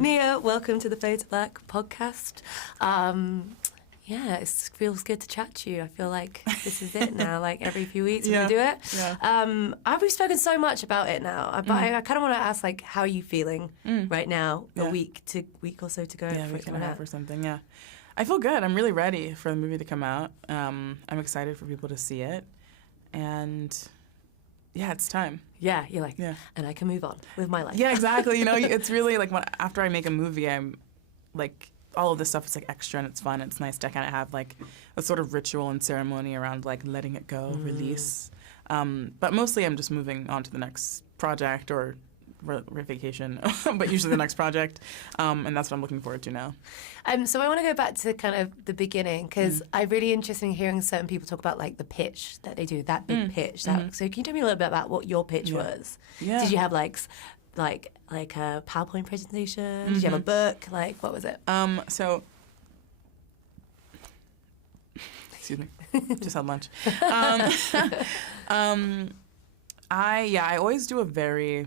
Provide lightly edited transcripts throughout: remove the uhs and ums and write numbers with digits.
Nia, welcome to the Fade to Black podcast. Yeah, it feels good to chat to you. I feel like this is it now. Like every few weeks we do it. Yeah. We've spoken so much about it now, but I kind of want to ask, like, how are you feeling right now? A week or so to go. Yeah, a week and a half or something. Yeah, I feel good. I'm really ready for the movie to come out. I'm excited for people to see it, and yeah, it's time. Yeah, you're like, and I can move on with my life. Yeah, exactly. You know, it's really like after I make a movie, I'm like, all of this stuff is like extra and it's fun. It's nice to kind of have like a sort of ritual and ceremony around like letting it go, release. But mostly I'm just moving on to the next project or vacation, but usually the next project. And that's what I'm looking forward to now. So I want to go back to kind of the beginning, because I'm really interested in hearing certain people talk about like the pitch that they do, that big pitch. So can you tell me a little bit about what your pitch was? Yeah. Did you have like a PowerPoint presentation? Did you have a book? Like, what was it? Excuse me, just had lunch. I always do a very,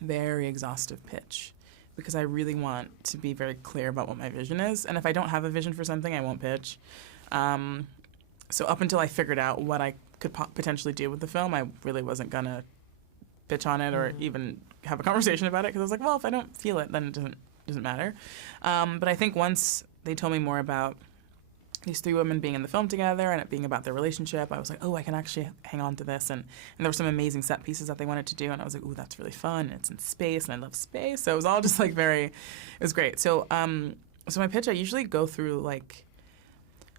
very exhaustive pitch because I really want to be very clear about what my vision is. And if I don't have a vision for something, I won't pitch. So up until I figured out what I could potentially do with the film, I really wasn't gonna pitch on it or even have a conversation about it, because I was like, well, if I don't feel it, then it doesn't matter. But I think once they told me more about these three women being in the film together and it being about their relationship, I was like, oh, I can actually hang on to this. And there were some amazing set pieces that they wanted to do, and I was like, ooh, that's really fun. And it's in space, and I love space. So it was all just like it was great. So so my pitch, I usually go through like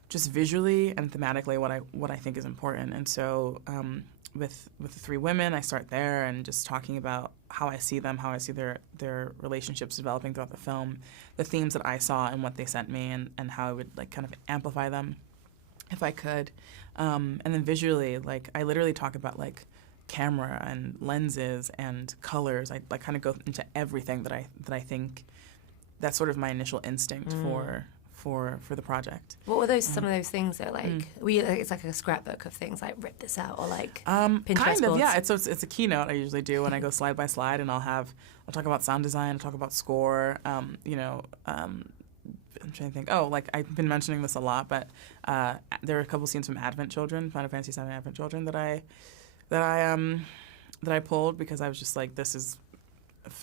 just visually and thematically what I think is important. And so with the three women, I start there and just talking about how I see them, how I see their relationships developing throughout the film, the themes that I saw and what they sent me, and how I would like kind of amplify them if I could. And then visually, like I literally talk about like camera and lenses and colors. I like kind of go into everything that I think that's sort of my initial instinct for the project. What were some of those things that like it's like a scrapbook of things, like rip this out, or like Pinterest kind of boards? Yeah, it's a keynote I usually do when I go slide by slide, and I'll talk about sound design, I'll talk about score, I'm trying to think. Oh, like I've been mentioning this a lot, but there are a couple scenes from Advent Children, Final Fantasy VII Advent Children that I pulled because I was just like, this is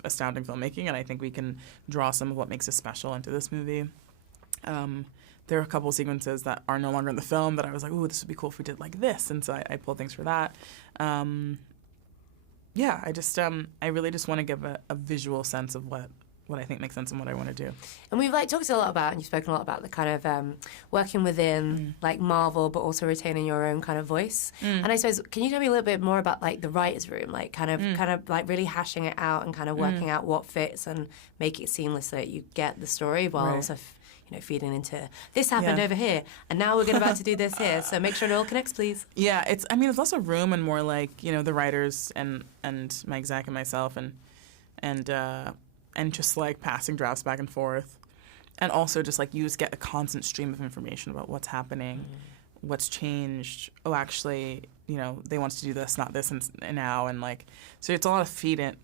astounding filmmaking, and I think we can draw some of what makes it special into this movie. There are a couple sequences that are no longer in the film that I was like, ooh, this would be cool if we did like this, and so I pulled things for that. I really just want to give a visual sense of what I think makes sense and what I want to do. And we've like talked a lot about, and you've spoken a lot about the kind of working within like Marvel, but also retaining your own kind of voice. And I suppose, can you tell me a little bit more about like the writer's room, like kind of like really hashing it out and kind of working out what fits and make it seamless so that you get the story while also feeding into this happened over here, and now we're about to do this here. So make sure it all connects, please. Yeah, it's less a room and more like the writers and my exec and myself and just like passing drafts back and forth, and also just like you just get a constant stream of information about what's happening, what's changed. Oh, actually, they want to do this, not this, and now, and like so it's a lot of feedback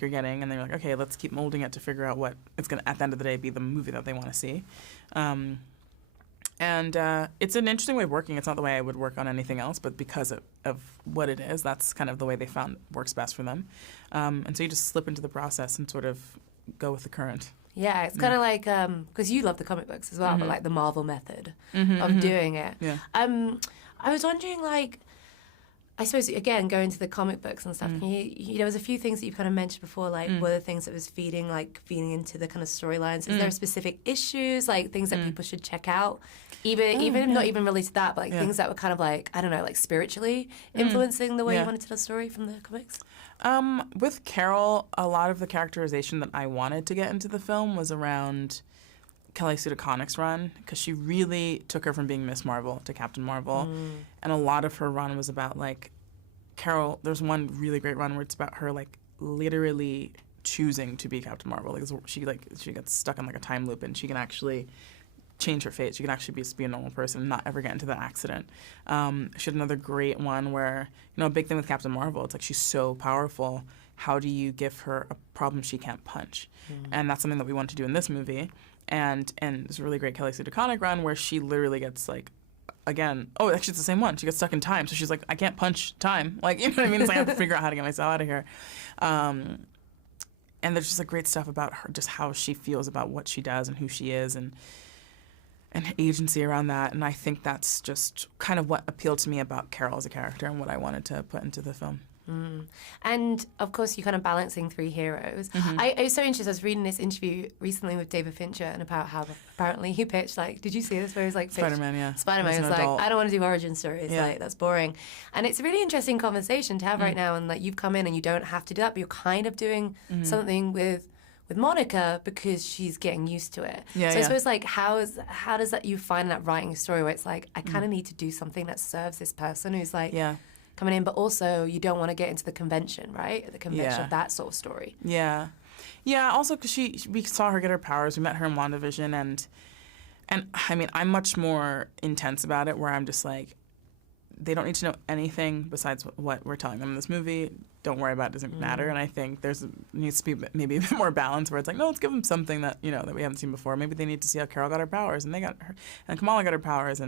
you're getting, and then you're like, okay, let's keep molding it to figure out what it's gonna at the end of the day be the movie that they want to see. And it's an interesting way of working. It's not the way I would work on anything else, but because of what it is, that's kind of the way they found works best for them. And so you just slip into the process and sort of go with the current. Yeah, it's kind of like, because you love the comic books as well, but like the Marvel method of doing it. Yeah. I was wondering, like, I suppose, again, going to the comic books and stuff, there was a few things that you kind of mentioned before, like, were the things that was feeding into the kind of storylines. Is there specific issues, like, things that people should check out? Even not even related to that, but, like, things that were kind of, like, I don't know, like, spiritually influencing the way you wanted to tell a story from the comics? With Carol, a lot of the characterization that I wanted to get into the film was around Kelly Sue DeConnick's run, because she really took her from being Miss Marvel to Captain Marvel, and a lot of her run was about like Carol. There's one really great run where it's about her like literally choosing to be Captain Marvel. Like she gets stuck in like a time loop, and she can actually change her fate. She can actually be a normal person and not ever get into that accident. She had another great one where a big thing with Captain Marvel. It's like she's so powerful. how do you give her a problem she can't punch? And that's something that we want to do in this movie. And there's a really great Kelly Sue DeConnick run where she literally gets like, again, oh, actually it's the same one. She gets stuck in time. So she's like, I can't punch time. Like, you know what I mean? It's like I have to figure out how to get myself out of here. And there's just like great stuff about her, just how she feels about what she does and who she is and agency around that. And I think that's just kind of what appealed to me about Carol as a character and what I wanted to put into the film. And of course, you're kind of balancing three heroes. I was so interested. I was reading this interview recently with David Fincher and about how apparently he pitched, like, did you see this? Where he was like, Spider-Man, yeah. Spider-Man was like, I don't want to do origin stories. Yeah. Like, that's boring. And it's a really interesting conversation to have right now. And like, you've come in and you don't have to do that, but you're kind of doing something with Monica because she's getting used to it. So I suppose, like, how does that you find that writing a story where it's like, I kind of need to do something that serves this person who's like coming in, but also you don't want to get into the convention, right? The convention of that sort of story. Yeah. Also, because we saw her get her powers. We met her in WandaVision, and I mean, I'm much more intense about it, where I'm just like, they don't need to know anything besides what we're telling them in this movie. Don't worry about it, doesn't matter. And I think needs to be maybe a bit more balance where it's like, no, let's give them something that, you know, that we haven't seen before. Maybe they need to see how Carol got her powers and and Kamala got her powers.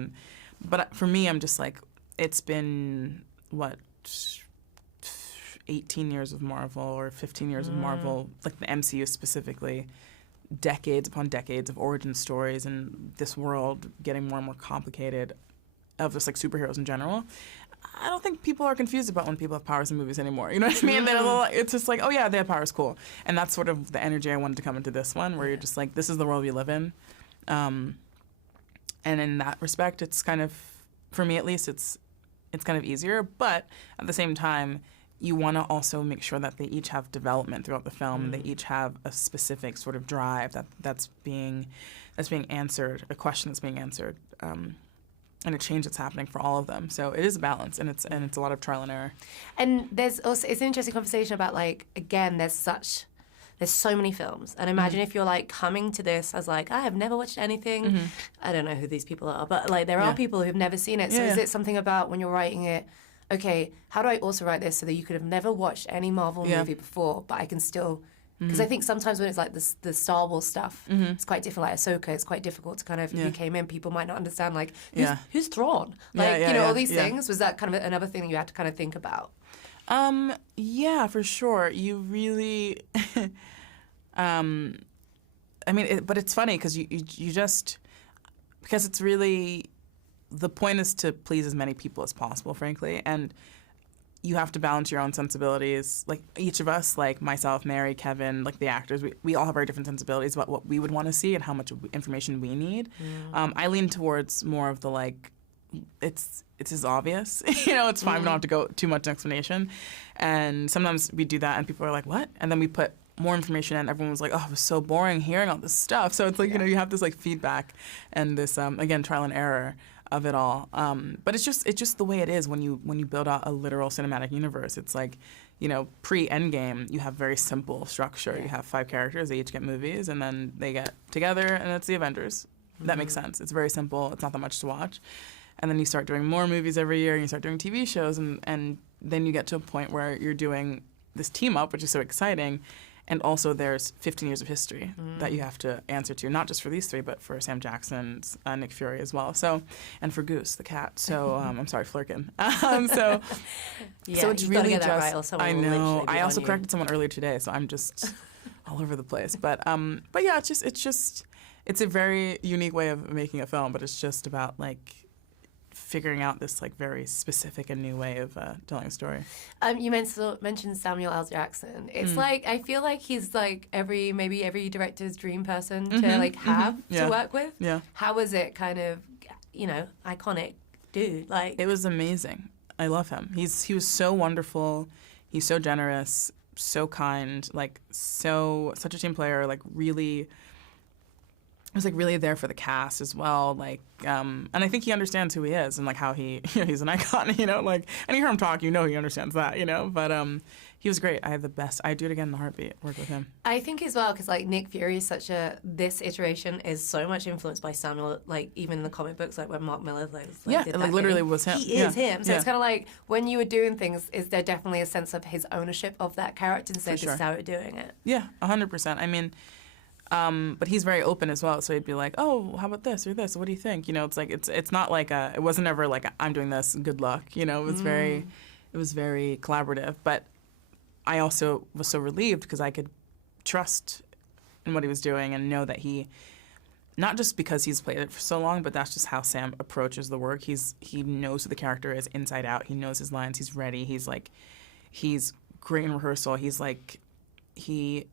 But for me, I'm just like, it's been, 18 years of Marvel or 15 years of Marvel, like the MCU specifically, decades upon decades of origin stories and this world getting more and more complicated of just like superheroes in general. I don't think people are confused about when people have powers in movies anymore. You know what I mean? It's just like, oh yeah, they have powers, cool. And that's sort of the energy I wanted to come into this one, where you're just like, this is the world we live in. And in that respect, it's kind of, for me at least, it's kind of easier. But at the same time, you want to also make sure that they each have development throughout the film, and they each have a specific sort of drive that's being answered, a question that's being answered. And a change that's happening for all of them. So it is a balance, and it's a lot of trial and error. And there's also, it's an interesting conversation about, like, again, there's so many films. And imagine if you're like coming to this as like, I have never watched anything. I don't know who these people are, but like there are people who've never seen it. So is it something about when you're writing it, okay, how do I also write this so that you could have never watched any Marvel movie before, but I can still... Because I think sometimes when it's like the Star Wars stuff, it's quite different. Like Ahsoka, it's quite difficult to kind of, if you came in, people might not understand, like, who's Thrawn? Like, all these things. Was that kind of another thing that you had to kind of think about? Yeah, for sure. You really... I mean, but it's funny because you just... Because it's really... The point is to please as many people as possible, frankly, and... You have to balance your own sensibilities. Like each of us, like myself, Mary, Kevin, like the actors, we all have very different sensibilities about what we would want to see and how much information we need. I lean towards more of the like, it's as obvious. You know, it's fine. We don't have to go too much explanation. And sometimes we do that and people are like, what? And then we put more information in. Everyone was like, oh, it was so boring hearing all this stuff. So it's like, you know, you have this like feedback and this, again, trial and error of it all. But it's just the way it is when you build out a literal cinematic universe. It's like, you know, pre-Endgame, you have very simple structure. You have 5 characters, they each get movies, and then they get together, and it's the Avengers. That makes sense. It's very simple. It's not that much to watch. And then you start doing more movies every year, and you start doing TV shows, and then you get to a point where you're doing this team up, which is so exciting. And also there's 15 years of history that you have to answer to, not just for these 3, but for Sam Jackson's Nick Fury as well. So, and for Goose, the cat. So, I'm sorry, Flurkin. So it's really get just, that right, or I know. I also corrected someone earlier today, so I'm just all over the place. But yeah, it's a very unique way of making a film, but it's just about like figuring out this like very specific and new way of telling a story. You mentioned Samuel L. Jackson. It's like I feel like he's like every director's dream person to like have to work with. Yeah. How was it kind of, you know, iconic dude? Like it was amazing. I love him. He was so wonderful. He's so generous, so kind, like such a team player, like really was like really there for the cast as well, like, and I think he understands who he is and like how he, he's an icon, like, and you hear him talk, he understands that, but he was great. I had the best. I'd do it again in a heartbeat. Work with him. I think as well because like Nick Fury is this iteration is so much influenced by Samuel, like even in the comic books, like when Mark Miller did like literally was him. He is him. So it's kind of like when you were doing things, is there definitely a sense of his ownership of that character and say this is how we're doing it? Yeah, 100%. I mean. But he's very open as well, so he'd be like, "Oh, how about this or this? What do you think?" It's like it's not like it wasn't ever like I'm doing this. Good luck. It was very collaborative. But I also was so relieved because I could trust in what he was doing and know that he, not just because he's played it for so long, but that's just how Sam approaches the work. He knows who the character is inside out. He knows his lines. He's ready. He's great in rehearsal. He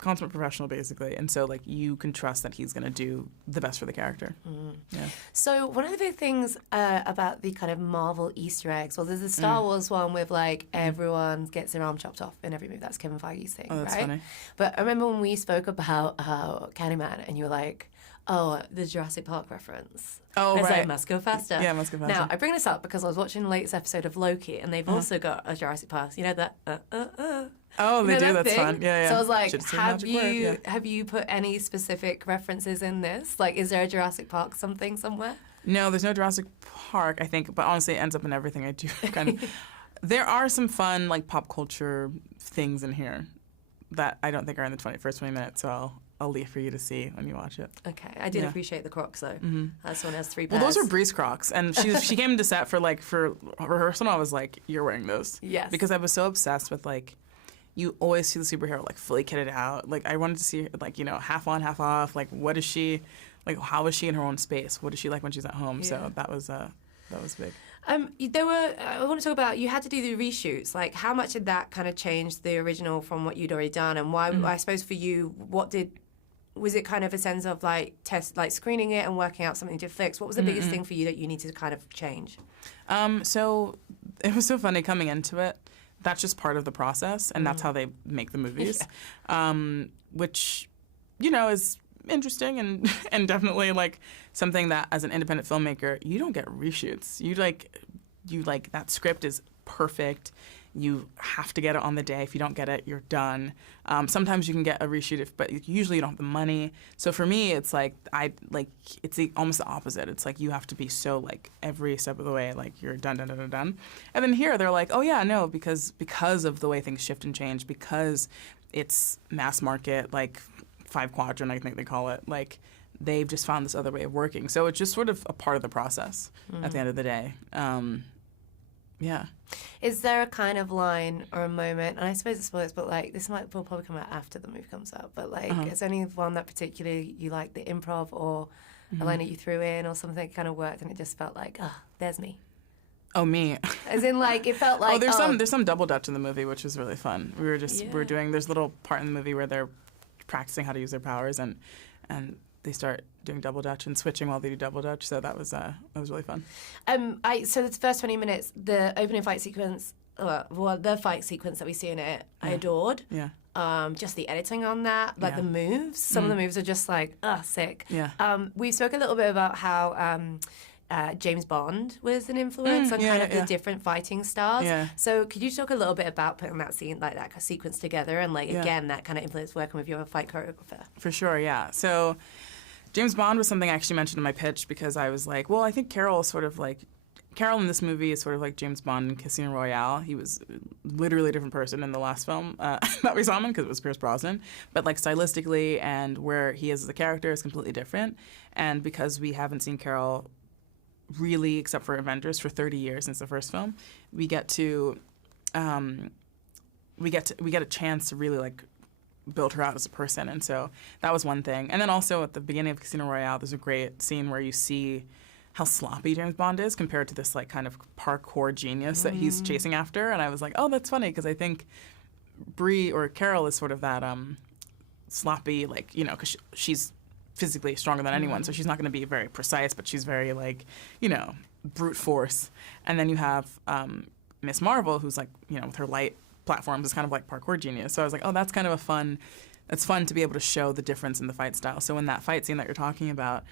consummate professional, basically, and so like you can trust that he's going to do the best for the character. Yeah. So one of the big things about the kind of Marvel Easter eggs, well, there's a Star Wars one with like everyone gets their arm chopped off in every movie. That's Kevin Feige's thing, that's right? Funny. But I remember when we spoke about Candyman, and you were like, "Oh, the Jurassic Park reference." Oh, it's right. like, must go faster. Yeah, must go faster. Now, I bring this up because I was watching the latest episode of Loki, and they've also got a Jurassic Park. You know that. Oh, they do. That's thing? fun. Yeah. So I was like, have you put any specific references in this? Like, is there a Jurassic Park something somewhere? No, there's no Jurassic Park, I think, but honestly, it ends up in everything I do. Kind of. There are some fun like pop culture things in here that I don't think are in the first 20 minutes, so I'll leave for you to see when you watch it. Okay, I did appreciate the Crocs though. That's one has 3 pairs. Well, those were Bree's Crocs, and she came into set for rehearsal, and I was like, "You're wearing those?" Yes. Because I was so obsessed with like, you always see the superhero like fully kitted out. Like I wanted to see her, like half on, half off. Like what is she? Like how is she in her own space? What is she like when she's at home? Yeah. So that was big. I want to talk about, you had to do the reshoots. Like, how much did that kind of change the original from what you'd already done? And why, I suppose for you, was it kind of a sense of like screening it and working out something to fix? What was the biggest thing for you that you need to kind of change? So it was so funny coming into it. That's just part of the process, and that's how they make the movies, which, is interesting and definitely like something that as an independent filmmaker you don't get reshoots. You that script is perfect. You have to get it on the day. If you don't get it, you're done. Sometimes you can get a reshoot, but usually you don't have the money. So for me, it's like it's almost the opposite. It's like you have to be so like every step of the way, like you're done. And then here they're like, oh yeah, no, because of the way things shift and change, because it's mass market, like 5 quadrant, I think they call it. Like they've just found this other way of working. So it's just sort of a part of the process at the end of the day. Yeah. Is there a kind of line or a moment, and I suppose it's spoilers, but like this will probably come out after the movie comes out, but like is there any one that particularly you like, the improv or a line that you threw in or something that kind of worked and it just felt like, there's me? Oh, me. As in like it felt like there's some double dutch in the movie, which was really fun. There's a little part in the movie where they're practicing how to use their powers and they start doing double dutch and switching while they do double dutch. So that was really fun. So the first 20 minutes, the opening fight sequence, the fight sequence that we see in it, I adored. Yeah. Just the editing on that, like the moves. Some of the moves are just like, sick. Yeah. We spoke a little bit about how James Bond was an influence on kind of the different fighting styles. Yeah. So could you talk a little bit about putting that scene, like that sequence together and like, again, that kind of influence working with your fight choreographer? For sure, yeah. So James Bond was something I actually mentioned in my pitch because I was like, well, I think Carol in this movie is sort of like James Bond in Casino Royale. He was literally a different person in the last film that we saw him in because it was Pierce Brosnan. But like stylistically and where he is as a character is completely different. And because we haven't seen Carol really, except for Avengers, for 30 years since the first film, we get a chance to really like build her out as a person. And so that was one thing. And then also at the beginning of Casino Royale, there's a great scene where you see how sloppy James Bond is compared to this like kind of parkour genius that he's chasing after. And I was like, oh, that's funny because I think Bree or Carol is sort of that sloppy, like, because she's physically stronger than anyone, so she's not going to be very precise, but she's very like, brute force. And then you have Miss Marvel, who's like, with her light platforms is kind of like parkour genius. So I was like, oh, that's kind of a fun it's fun to be able to show the difference in the fight style. So in that fight scene that you're talking about,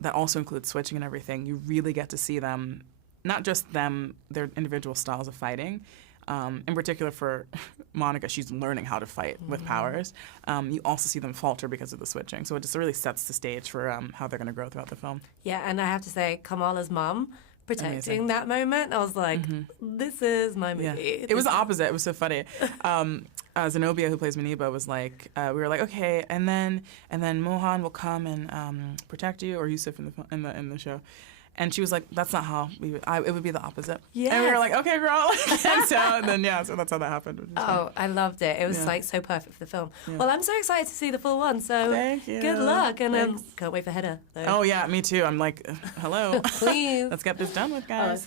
that also includes switching and everything, you really get to see them, not just them, their individual styles of fighting. In particular for Monica, she's learning how to fight with powers. You also see them falter because of the switching. So it just really sets the stage for how they're going to grow throughout the film. Yeah, and I have to say, Kamala's mom protecting that moment, I was like, this is my movie. Yeah. It was the opposite. It was so funny. Zenobia, who plays Muniba, was like, we were like, okay, and then Mohan will come and protect you, or Yusuf in the show. And she was like, that's not how it would be the opposite. Yes. And we were like, okay, girl. And so that's how that happened. Oh, I loved it. It was like so perfect for the film. Yeah. Well, I'm so excited to see the full one. So thank you. Good luck. And can't wait for Hedda. Oh, yeah, me too. I'm like, hello. Please. Let's get this done with, guys.